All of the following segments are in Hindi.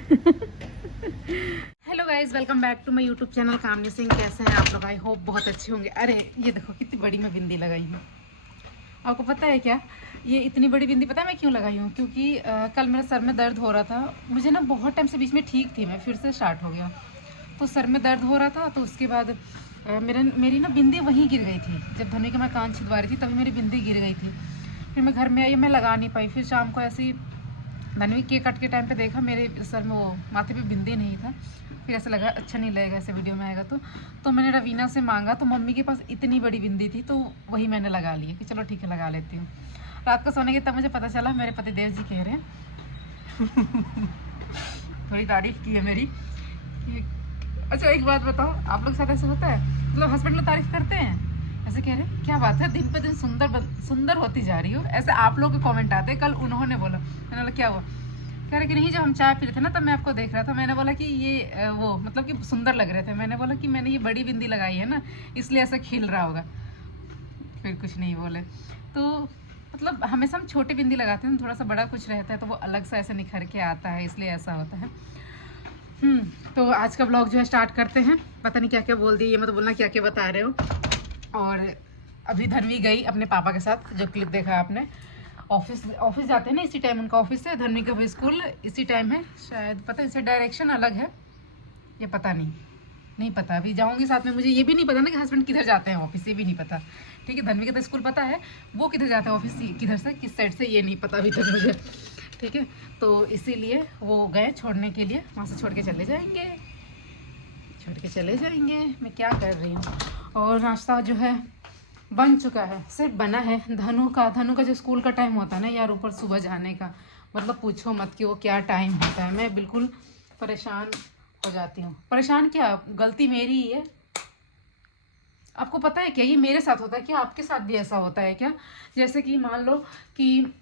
Hello guys, welcome back to my YouTube channel Kamini Singh. कैसे हैं आप लोग? आई होप बहुत अच्छे होंगे। अरे ये देखो कितनी बड़ी मैं बिंदी लगाई हूँ। आपको पता है क्या, ये इतनी बड़ी बिंदी पता है मैं क्यों लगाई हूँ? क्योंकि कल मेरे सर में दर्द हो रहा था। मुझे ना बहुत टाइम से बीच में ठीक थी, मैं फिर से स्टार्ट हो गया। तो सर में दर्द हो रहा था, तो उसके बाद मेरी ना बिंदी वहीं गिर गई थी। जब धनी का मैं कान छिदवा रही थी तभी मेरी बिंदी गिर गई थी। फिर मैं घर में आई, मैं लगा नहीं पाई। फिर शाम को ऐसे ही धनवी केक कट के टाइम पे देखा मेरे सर में वो माथे पे बिंदी नहीं था। फिर ऐसा लगा अच्छा नहीं लगेगा ऐसे वीडियो में आएगा तो मैंने रवीना से मांगा, तो मम्मी के पास इतनी बड़ी बिंदी थी तो वही मैंने लगा ली कि चलो ठीक है लगा लेती हूँ। रात को सोने के तब मुझे पता चला मेरे पतिदेव जी कह रहे हैं थोड़ी तारीफ की है मेरी कि अच्छा एक बात बताओ, आप लोग के साथ ऐसा होता है? मतलब हस्बैंड लोग तारीफ करते हैं, ऐसे कह रहे हैं क्या बात है दिन पे दिन सुंदर होती जा रही हो, ऐसे आप लोग के कमेंट आते हैं। कल उन्होंने बोला, मैंने बोला क्या हुआ? कह रहे कि नहीं जब हम चाय पी रहे थे ना तब मैं आपको देख रहा था। मैंने बोला कि ये वो मतलब कि सुंदर लग रहे थे। मैंने बोला कि मैंने ये बड़ी बिंदी लगाई है ना इसलिए ऐसा खिल रहा होगा। फिर कुछ नहीं बोले। तो मतलब हमेशा हम छोटी बिंदी लगाते हैं, थोड़ा सा बड़ा कुछ रहता है तो वो अलग सा ऐसे निखर के आता है, इसलिए ऐसा होता है। तो आज का ब्लॉग जो है स्टार्ट करते हैं। पता नहीं क्या क्या बोल दिए, ये मत बोलना क्या क्या बता रहे हो। और अभी धनवी गई अपने पापा के साथ, जो क्लिप देखा आपने। ऑफिस जाते हैं ना इसी टाइम, उनका ऑफिस है, धनवी का भी स्कूल इसी टाइम है शायद। पता है इसे डायरेक्शन अलग है, ये पता नहीं पता। अभी जाऊंगी साथ में। मुझे ये भी नहीं पता ना कि हस्बैंड किधर जाते हैं ऑफिस, ये भी नहीं पता। ठीक है, धनवी का तो स्कूल पता है, वो किधर जाते हैं ऑफिस किधर से किस साइड से ये नहीं पता अभी तक मुझे। ठीक है, तो इसीलिए वो गए छोड़ने के लिए, वहाँ से छोड़ के चले जाएंगे। मैं क्या कर रही हूँ। और नाश्ता जो है बन चुका है, सिर्फ बना है। धनु का जो स्कूल का टाइम होता है ना यार, ऊपर सुबह जाने का, मतलब पूछो मत कि वो क्या टाइम होता है। मैं बिल्कुल परेशान हो जाती हूँ। परेशान क्या, गलती मेरी ही है। आपको पता है क्या ये मेरे साथ होता है क्या? आपके साथ भी ऐसा होता है क्या? जैसे कि मान लो कि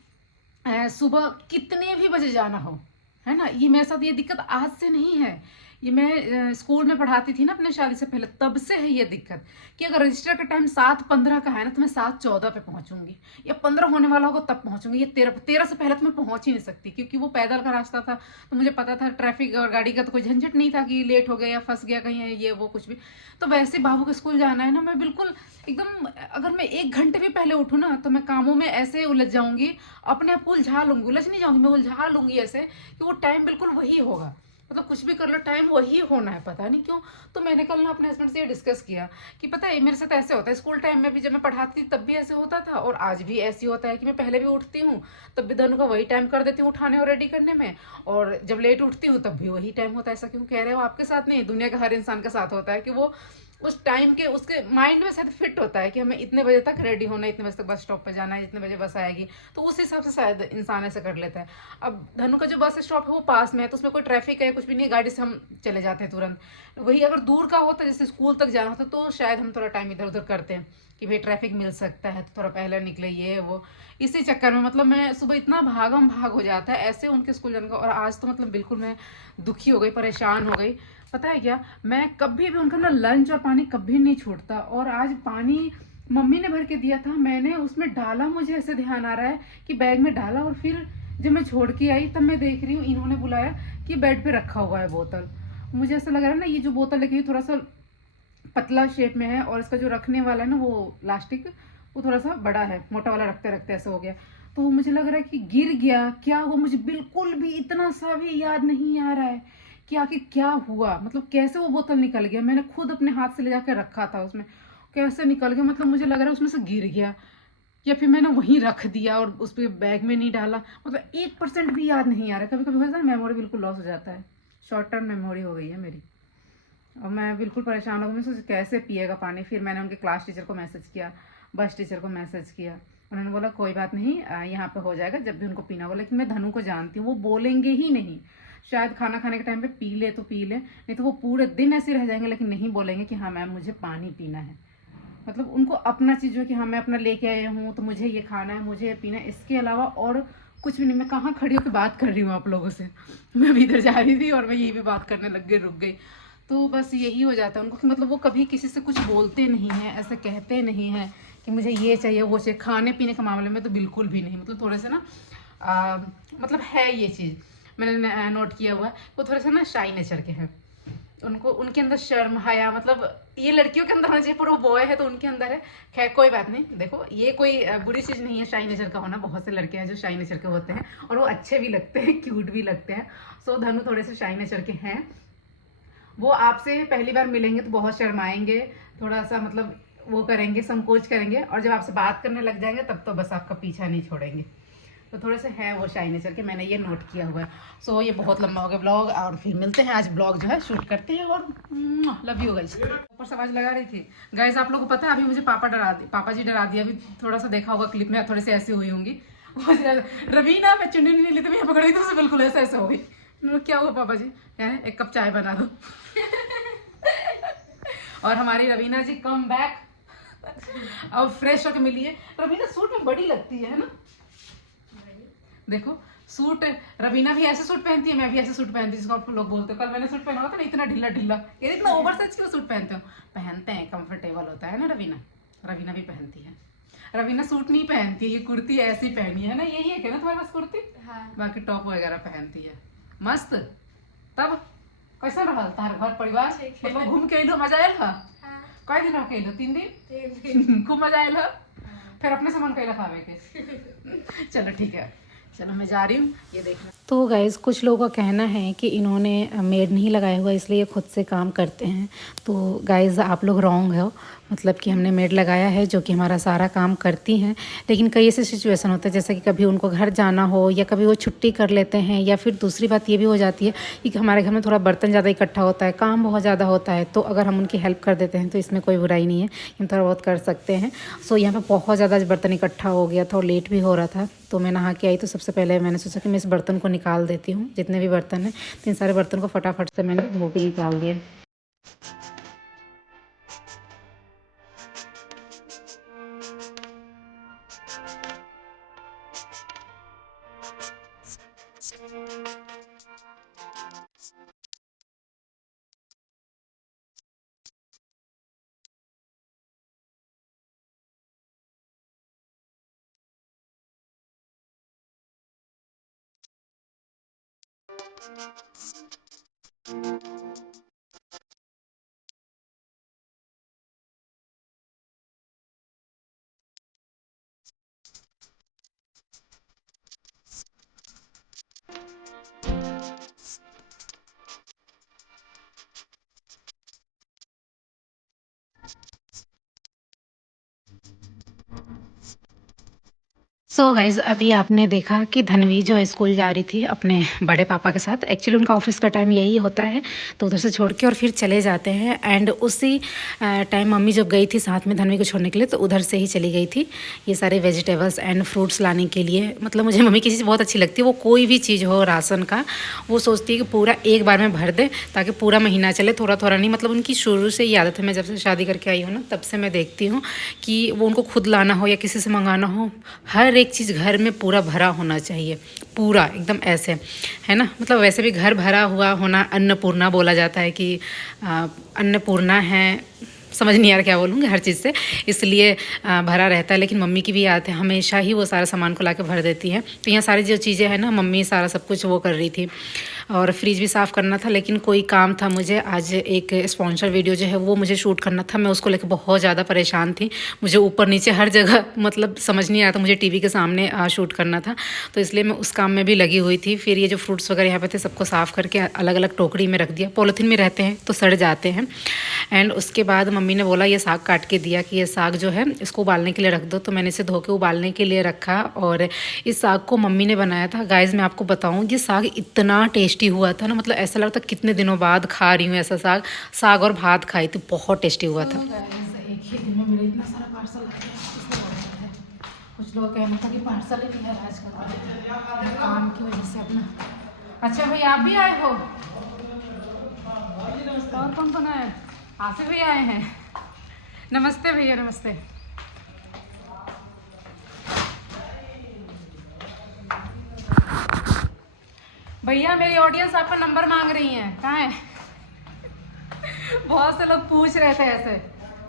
सुबह कितने भी बजे जाना हो, है ना, ये मेरे साथ ये दिक्कत आज से नहीं है। ये मैं स्कूल में पढ़ाती थी ना अपने शादी से पहले, तब से है ये दिक्कत कि अगर रजिस्टर का टाइम 7:15 का है ना तो मैं 7:14 पे पहुंचूंगी, या 15 होने वाला होगा तब पहुंचूंगी। ये 13 से पहले तो मैं पहुंच ही नहीं सकती, क्योंकि वो पैदल का रास्ता था। तो मुझे पता था ट्रैफिक और गाड़ी का तो कोई झंझट नहीं था कि लेट हो गया या फंस गया कहीं, ये वो कुछ भी। तो वैसे बाबू के स्कूल जाना है ना, मैं बिल्कुल एकदम, अगर मैं 1 घंटे भी पहले उठूँ ना तो मैं कामों में ऐसे उलझ जाऊंगी, अपने आप को उलझा लूंगी। उलझ नहीं जाऊंगी, मैं उलझा लूंगी ऐसे कि वो टाइम बिल्कुल वही होगा। मतलब कुछ भी कर लो टाइम वही होना है, पता नहीं क्यों। तो मैंने कल ना अपने हस्बैंड से ये डिस्कस किया कि पता है मेरे साथ ऐसे होता है। स्कूल टाइम में भी जब मैं पढ़ाती थी तब भी ऐसे होता था, और आज भी ऐसे होता है कि मैं पहले भी उठती हूँ तब भी धनु का वही टाइम कर देती हूँ उठाने और रेडी करने में, और जब लेट उठती हूँ तब भी वही टाइम होता है। ऐसा क्यों कह रहे हो? आपके साथ नहीं, दुनिया का हर इंसान के साथ होता है कि वो उस टाइम के उसके माइंड में शायद फिट होता है कि हमें इतने बजे तक रेडी होना है, इतने बजे तक बस स्टॉप पे जाना है, इतने बजे बस आएगी, तो उस हिसाब से शायद इंसान ऐसे कर लेता है। अब धनु का जो बस स्टॉप है वो पास में है, तो उसमें कोई ट्रैफिक है कुछ भी नहीं, गाड़ी से हम चले जाते हैं तुरंत। वही अगर दूर का होता जैसे स्कूल तक जाना होता तो शायद हम थोड़ा टाइम इधर उधर करते हैं कि भाई ट्रैफिक मिल सकता है तो थोड़ा पहले निकले, ये वो। इसी चक्कर में मतलब मैं सुबह इतना भागम भाग हो जाता है ऐसे उनके स्कूल जाने का। और आज तो मतलब बिल्कुल मैं दुखी हो गई, परेशान हो गई। पता है क्या, मैं कभी भी उनका ना लंच और पानी कभी नहीं छूटता, और आज पानी मम्मी ने भर के दिया था, मैंने उसमें डाला, मुझे ऐसे ध्यान आ रहा है कि बैग में डाला, और फिर जब मैं छोड़ के आई तब मैं देख रही हूँ इन्होंने बुलाया कि बेड पे रखा हुआ है बोतल। मुझे ऐसा लग रहा है ना ये जो बोतल लेके थोड़ा सा पतला शेप में है, और इसका जो रखने वाला है ना वो प्लास्टिक, वो थोड़ा सा बड़ा है, मोटा वाला रखते रखते ऐसा हो गया। तो वो मुझे लग रहा है कि गिर गया क्या हुआ, मुझे बिल्कुल भी इतना सा भी याद नहीं आ रहा है कि आखिर क्या हुआ, मतलब कैसे वो बोतल निकल गया। मैंने खुद अपने हाथ से ले जाकर रखा था उसमें, कैसे निकल गया, मतलब मुझे लग रहा है उसमें से गिर गया, या फिर मैंने वहीं रख दिया और उस पर बैग में नहीं डाला। मतलब 1% भी याद नहीं आ रहा। कभी कभी होता है मेमोरी बिल्कुल लॉस हो जाता है, शॉर्ट टर्म मेमोरी हो गई है मेरी, और मैं बिल्कुल परेशान हो गई। मैं सोची कैसे पिएगा पानी। फिर मैंने उनके क्लास टीचर को मैसेज किया, बस टीचर को मैसेज किया, उन्होंने बोला कोई बात नहीं, यहाँ पे हो जाएगा जब भी उनको पीना हो। लेकिन मैं धनु को जानती हूँ, वो बोलेंगे ही नहीं। शायद खाना खाने के टाइम पे पी ले तो पी ले, नहीं तो वो पूरे दिन ऐसे रह जाएंगे, लेकिन नहीं बोलेंगे कि हाँ मैम मुझे पानी पीना है। मतलब उनको अपना चीज़ जो है कि हाँ मैं अपना लेके आया हूँ तो मुझे ये खाना है, मुझे ये पीना है, इसके अलावा और कुछ भी नहीं। मैं कहाँ खड़ी होकर बात कर रही हूँ आप लोगों से, मैं भी इधर जा रही थी और मैं यही भी बात करने लग गई, रुक गई। तो बस यही हो जाता है उनको कि मतलब वो कभी किसी से कुछ बोलते नहीं हैं, ऐसे कहते नहीं हैं कि मुझे ये चाहिए वो चाहिए। खाने पीने के मामले में तो बिल्कुल भी नहीं, मतलब थोड़े से ना मतलब है ये चीज़। मैंने नोट किया हुआ है, वो थोड़े से ना शाई नेचर के हैं। उनको उनके अंदर शर्म हया, मतलब ये लड़कियों के अंदर होना चाहिए, पर वो बॉय है तो उनके अंदर है। खैर कोई बात नहीं, देखो ये कोई बुरी चीज़ नहीं है शाई नेचर का होना। बहुत से लड़के हैं जो शाई नेचर के होते हैं और वो अच्छे भी लगते हैं, क्यूट भी लगते हैं। सो धनु थोड़े से शाई नेचर के हैं। वो आपसे पहली बार मिलेंगे तो बहुत शर्माएंगे, थोड़ा सा मतलब वो करेंगे, संकोच करेंगे, और जब आपसे बात करने लग जाएंगे तब तो बस आपका पीछा नहीं छोड़ेंगे। तो थोड़े से हैं वो शाई नेचर के, मैंने ये नोट किया हुआ है। सो ये बहुत लंबा हो गया ब्लॉग, और फिर मिलते हैं आज ब्लॉग जो है शूट करते हैं। और लव यू गाइस। ऊपर से आवाज लगा रही थी गाइस, आप लोगों को पता है अभी मुझे पापा जी डरा दिया। अभी थोड़ा सा देखा होगा क्लिप में, थोड़े से ऐसी हुई होंगी। रवीना मैं चुन्नी नहीं ली थी, पकड़ रही थी, बिल्कुल ऐसे ऐसे हो गई। क्या हुआ पापा जी? एक कप चाय बना दो। और हमारी रवीना जी कम बैक, अब फ्रेश होकर मिली है। रवीना सूट में बड़ी लगती है ना, देखो सूट। रवीना भी ऐसे सूट पहनती है, मैं भी ऐसे सूट पहनती हूँ जिसको आप लोग बोलते हो। कल मैंने सूट पहना हुआ था ना, इतना ढीला ढीला, ये इतना ओवर साइज क्यों सूट पहनते हो? पहनते हैं, कंफर्टेबल होता है ना। रवीना भी पहनती है। रवीना सूट नहीं पहनती है, ये कुर्ती ऐसी पहनी है ना, यही है क्या ना तुम्हारे पास कुर्ती? हाँ। बाकी टॉप वगैरह पहनती है, मस्त। तब कैसा रहा तार घर परिवार? मतलब घूम के अलो, मजा आयल? कई दिन के अलो? 3 दिन। खूब मजा आयल? फिर अपने सामान कैला खावे के? चलो ठीक है, चलो मैं जा रही हूँ, ये देखना। तो गाइज़ कुछ लोगों का कहना है कि इन्होंने मेड नहीं लगाया हुआ इसलिए खुद से काम करते हैं। तो गाइज़ आप लोग रॉन्ग हो, मतलब कि हमने मेड लगाया है जो कि हमारा सारा काम करती हैं। लेकिन कई ऐसे सिचुएशन होते हैं जैसे कि कभी उनको घर जाना हो, या कभी वो छुट्टी कर लेते हैं, या फिर दूसरी बात ये भी हो जाती है कि हमारे घर में थोड़ा बर्तन ज़्यादा इकट्ठा होता है, काम बहुत ज़्यादा होता है, तो अगर हम उनकी हेल्प कर देते हैं तो इसमें कोई बुराई नहीं है, हम थोड़ा बहुत कर सकते हैं। सो यहाँ पर बहुत ज़्यादा बर्तन इकट्ठा हो गया था और लेट भी हो रहा था, तो मैं नहा के आई तो सबसे पहले मैंने सोचा कि मैं इस बर्तन को निकाल देती हूँ, जितने भी बर्तन हैं। तो इन सारे बर्तन को फटाफट से मैंने धो के निकाल दिया। सो गाइज़ अभी आपने देखा कि धनवी जो है स्कूल जा रही थी अपने बड़े पापा के साथ। एक्चुअली उनका ऑफिस का टाइम यही होता है, तो उधर से छोड़ के और फिर चले जाते हैं। एंड उसी टाइम मम्मी जब गई थी साथ में धनवी को छोड़ने के लिए, तो उधर से ही चली गई थी ये सारे वेजिटेबल्स एंड फ्रूट्स लाने के लिए। मतलब मुझे मम्मी की चीज़ बहुत अच्छी लगती है, वो कोई भी चीज़ हो राशन का, वो सोचती है कि पूरा एक बार में भर दे ताकि पूरा महीना चले, थोड़ा थोड़ा नहीं। मतलब उनकी शुरू से ही आदत है, मैं जब से शादी करके आई हूँ ना तब से मैं देखती हूँ कि वो उनको खुद लाना हो या किसी से मंगाना हो, हर एक चीज़ घर में पूरा भरा होना चाहिए, पूरा एकदम ऐसे, है ना। मतलब वैसे भी घर भरा हुआ होना अन्नपूर्णा बोला जाता है कि अन्नपूर्णा है, समझ नहीं आ रहा क्या बोलूँगी हर चीज़ से, इसलिए भरा रहता है। लेकिन मम्मी की भी आदत है, हमेशा ही वो सारा सामान को ला के भर देती हैं। तो यहाँ सारी जो चीज़ें हैं ना, मम्मी सारा सब कुछ वो कर रही थी। और फ्रिज भी साफ़ करना था, लेकिन कोई काम था मुझे आज, एक स्पॉन्सर वीडियो जो है वो मुझे शूट करना था। मैं उसको लेकर बहुत ज़्यादा परेशान थी, मुझे ऊपर नीचे हर जगह मतलब समझ नहीं आ रहा था, मुझे टीवी के सामने शूट करना था, तो इसलिए मैं उस काम में भी लगी हुई थी। फिर ये जो फ्रूट्स वगैरह यहाँ पे थे सबको साफ़ करके अलग अलग टोकरी में रख दिया, पॉलीथीन में रहते हैं तो सड़ जाते हैं। एंड उसके बाद मम्मी ने बोला ये साग काट के दिया कि ये साग जो है इसको उबालने के लिए रख दो, तो मैंने इसे धो के उबालने के लिए रखा। और इस साग को मम्मी ने बनाया था। गाइज़ मैं आपको बताऊँ, ये साग इतना टेस्टी हुआ था ना, मतलब ऐसा लगता कितने दिनों बाद खा रही हूँ ऐसा साग और भात खाई थी, बहुत टेस्टी हुआ था। एक ही दिन में मेरे इतना सारा पार्सल आ गया, कुछ लोग कहना था कि पार्सल ही नहीं है आजकल काम की वजह से अपना। अच्छा भाई आप भी आए हो? और कौन कौन आए? आसिफ भी आए हैं। नमस्ते भैया, नमस्ते। भैया मेरी ऑडियंस आपका नंबर मांग रही है, कहाँ है? बहुत से लोग पूछ रहे थे ऐसे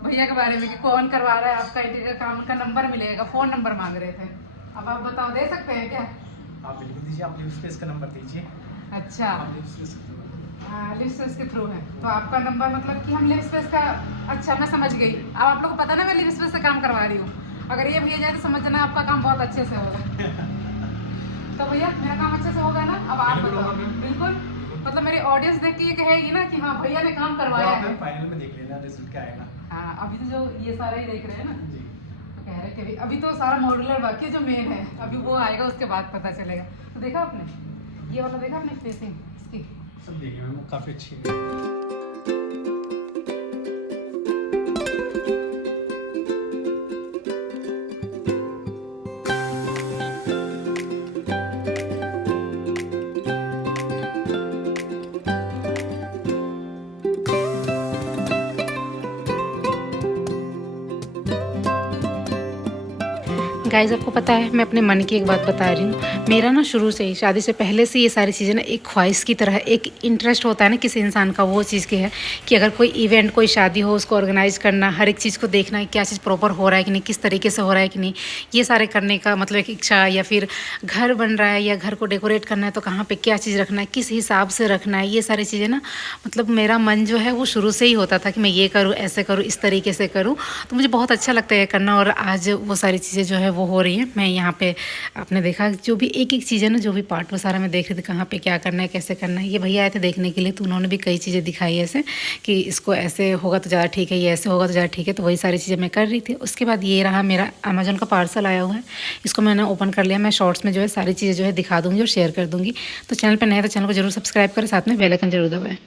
भैया के बारे में कि कौन करवा रहा है आपका इंटीरियर काम, का नंबर मिलेगा, फ़ोन नंबर मांग रहे थे। अब आप बताओ, दे सकते हैं क्या? आप बिल्कुल दीजिए, आप लिव स्पेस का नंबर दीजिए। अच्छा, लिप्स के थ्रू है, तो आपका नंबर मतलब कि हम लिप्स का। अच्छा, मैं समझ गई। अब आप लोग को पता ना मैं लिप्स से काम करवा रही हूँ। अगर ये भैया जाए तो समझना आपका काम बहुत अच्छे से होगा। तो भैया मेरा काम अच्छे से होगा ना? अब आप बताओ। बिल्कुल, मतलब मेरी ऑडियंस देख के ये कहेगी ना कि हाँ भैया ने काम करवाया है। फाइनल में देख लेना रिजल्ट क्या आएगा। हाँ, अभी तो जो ये सारे ही देख रहे हैं ना, तो कह रहे कि अभी तो सारा मॉड्यूलर बाकी है, जो मेन है अभी वो आएगा, उसके बाद पता चलेगा। तो देखा आपने ये वाला, देखा आपने फिनिशिंग इसकी? सब देखिए मैम, काफ़ी अच्छी है। गाइस, आपको पता है मैं अपने मन की एक बात बता रही हूँ। मेरा ना शुरू से ही, शादी से पहले से ये सारी चीज़ें ना एक ख्वाहिश की तरह, एक इंटरेस्ट होता है ना किसी इंसान का, वो चीज़ की है कि अगर कोई इवेंट, कोई शादी हो, उसको ऑर्गेनाइज करना, हर एक चीज़ को देखना है क्या चीज़ प्रॉपर हो रहा है कि नहीं, किस तरीके से हो रहा है कि नहीं, ये सारे करने का मतलब एक इच्छा। या फिर घर बन रहा है या घर को डेकोरेट करना है तो कहाँ पर क्या चीज़ रखना है, किस हिसाब से रखना है, ये सारी चीज़ें ना मतलब मेरा मन जो है वो शुरू से ही होता था कि मैं ये करूँ, ऐसे करूँ, इस तरीके से करूँ। तो मुझे बहुत अच्छा लगता है करना, और आज वो सारी चीज़ें जो है वो हो रही हैं। मैं यहाँ पे आपने देखा जो भी एक एक चीज़ है ना, जो भी पार्ट वो सारा मैं देख रही थी, कहाँ पे क्या करना है, कैसे करना है। ये भैया आए थे देखने के लिए, तो उन्होंने भी कई चीज़ें दिखाई ऐसे कि इसको ऐसे होगा तो ज़्यादा ठीक है, ये ऐसे होगा तो ज़्यादा ठीक है। तो वही सारी चीज़ें मैं कर रही थी। उसके बाद ये रहा मेरा अमेज़न का पार्सल आया हुआ है, इसको मैंने ओपन कर लिया। मैं शॉर्ट्स में जो है सारी चीज़ें जो है दिखा दूँगी और शेयर कर दूँगी। तो चैनल पर नए हैं तो चैनल को जरूर सब्सक्राइब करें, साथ में बेल आइकन जरूर दबाएं।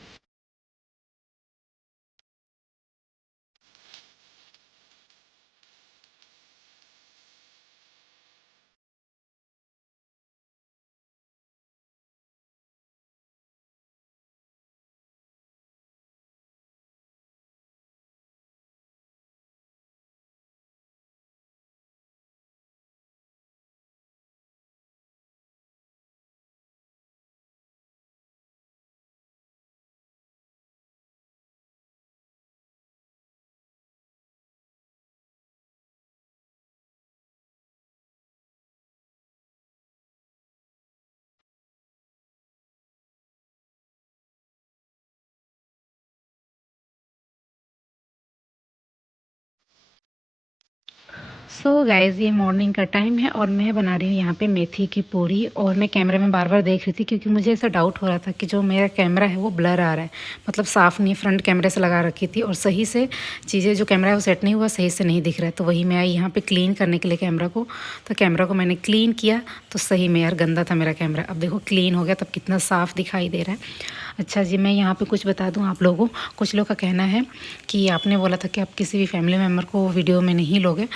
सो गाइज़, ये मॉर्निंग का टाइम है और मैं बना रही हूँ यहाँ पे मेथी की पूरी। और मैं कैमरे में बार बार देख रही थी क्योंकि मुझे ऐसा डाउट हो रहा था कि जो मेरा कैमरा है वो ब्लर आ रहा है, मतलब साफ़ नहीं। फ्रंट कैमरे से लगा रखी थी और सही से चीज़ें, जो कैमरा है वो सेट नहीं हुआ, सही से नहीं दिख रहा है। तो वही मैं आई यहाँ पे क्लीन करने के लिए कैमरा को। तो कैमरा को मैंने क्लीन किया तो सही में यार गंदा था मेरा कैमरा। अब देखो क्लीन हो गया, तब कितना साफ़ दिखाई दे रहा है। अच्छा जी, मैं यहाँ पे कुछ बता दूँ आप लोगों को। कुछ लोग का कहना है कि आपने बोला था कि आप किसी भी फैमिली मेम्बर को वीडियो में नहीं लोगे,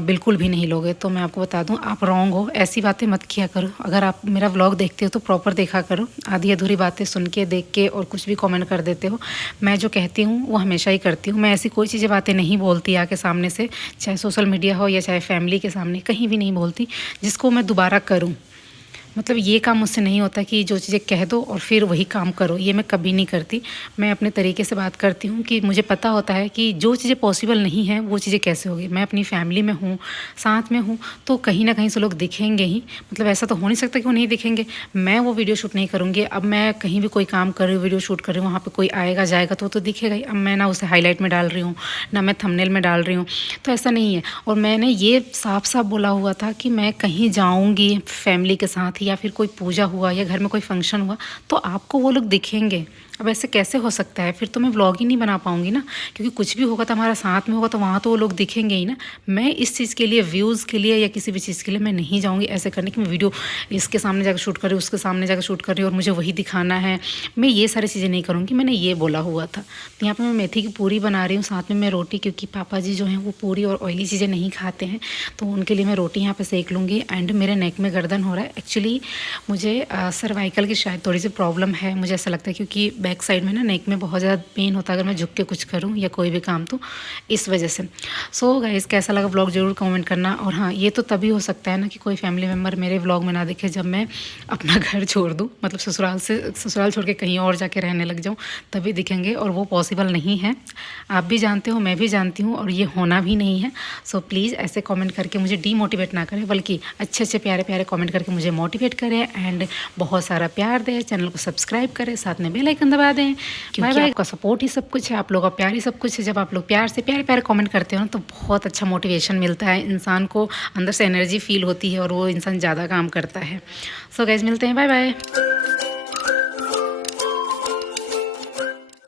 बिल्कुल भी नहीं लोगे। तो मैं आपको बता दूँ, आप रॉन्ग हो। ऐसी बातें मत किया करो। अगर आप मेरा व्लॉग देखते हो तो प्रॉपर देखा करो। आधी अधूरी बातें सुन के, देख के और कुछ भी कमेंट कर देते हो। मैं जो कहती हूँ वो हमेशा ही करती हूँ। मैं ऐसी कोई चीज़ें बातें नहीं बोलती आके सामने से, चाहे सोशल मीडिया हो या चाहे फैमिली के सामने, कहीं भी नहीं बोलती जिसको मैं दोबारा करूँ। मतलब ये काम मुझसे नहीं होता कि जो चीज़ें कह दो और फिर वही काम करो, ये मैं कभी नहीं करती। मैं अपने तरीके से बात करती हूँ कि मुझे पता होता है कि जो चीज़ें पॉसिबल नहीं हैं वो चीज़ें कैसे होगी। मैं अपनी फैमिली में हूँ, साथ में हूँ, तो कहीं ना कहीं से लोग दिखेंगे ही। मतलब ऐसा तो हो नहीं सकता कि वो नहीं दिखेंगे। मैं वो वीडियो शूट नहीं करूँगी। अब मैं कहीं भी कोई काम कर रही हूँ, वीडियो शूट कर रही हूँ, वहाँ पर कोई आएगा जाएगा तो वो तो दिखेगा ही। अब मैं ना उसे हाईलाइट में डाल रही हूँ, ना मैं थंबनेल में डाल रही हूँ, तो ऐसा नहीं है। और मैंने ये साफ साफ बोला हुआ था कि मैं कहीं जाऊँगी फैमिली के साथ या फिर कोई पूजा हुआ या घर में कोई फंक्शन हुआ तो आपको वो लोग दिखेंगे। अब ऐसे कैसे हो सकता है? फिर तो मैं व्लॉग ही नहीं बना पाऊँगी ना, क्योंकि कुछ भी होगा तो हमारा साथ में होगा तो वहाँ तो वो लोग दिखेंगे ही ना। मैं इस चीज़ के लिए, व्यूज़ के लिए या किसी भी चीज़ के लिए मैं नहीं जाऊँगी ऐसे करने की मैं वीडियो इसके सामने जाकर शूट कर रही हूँ, उसके सामने जाकर शूट कर रही हूँ और मुझे वही दिखाना है। मैं ये सारी चीज़ें नहीं करूँगी, मैंने ये बोला हुआ था। तो यहाँ पर मैं मेथी की पूरी बना रही हूँ, साथ में मैं रोटी, क्योंकि पापा जी जो हैं वो पूरी और ऑयली चीज़ें नहीं खाते हैं, तो उनके लिए मैं रोटी यहाँ पर सेक लूँगी। एंड मेरे नेक में गर्दन हो रहा है। एक्चुअली मुझे सर्वाइकल की शायद थोड़ी सी प्रॉब्लम है, मुझे ऐसा लगता है, क्योंकि बैक साइड में ना नेक में बहुत ज़्यादा पेन होता है अगर मैं झुक के कुछ करूँ या कोई भी काम, तो इस वजह से। सो गाइस, कैसा लगा व्लॉग ज़रूर कमेंट करना। और हाँ, ये तो तभी हो सकता है ना कि कोई फैमिली मेम्बर मेरे व्लॉग में ना देखे जब मैं अपना घर छोड़ दूँ, मतलब ससुराल छोड़ के कहीं और जाके रहने लग जाऊँ, तभी दिखेंगे। और वो पॉसिबल नहीं है, आप भी जानते हो, मैं भी जानती हूँ, और ये होना भी नहीं है। सो प्लीज़ ऐसे कॉमेंट करके मुझे डीमोटिवेट ना करें, बल्कि अच्छे अच्छे प्यारे प्यारे कॉमेंट करके मुझे मोटिवेट मोटिवेट करें एंड बहुत सारा प्यार दें, चैनल को सब्सक्राइब करें, साथ में बेल आइकन दबा दें, क्योंकि आपका सपोर्ट ही सब कुछ है, आप लोगों का प्यार ही सब कुछ है। जब आप लोग प्यार से प्यारे प्यारे कमेंट करते हो ना तो बहुत अच्छा मोटिवेशन मिलता है, इंसान को अंदर से एनर्जी फील होती है और वो इंसान ज़्यादा काम करता है। सो गाइस मिलते हैं, बाय बाय।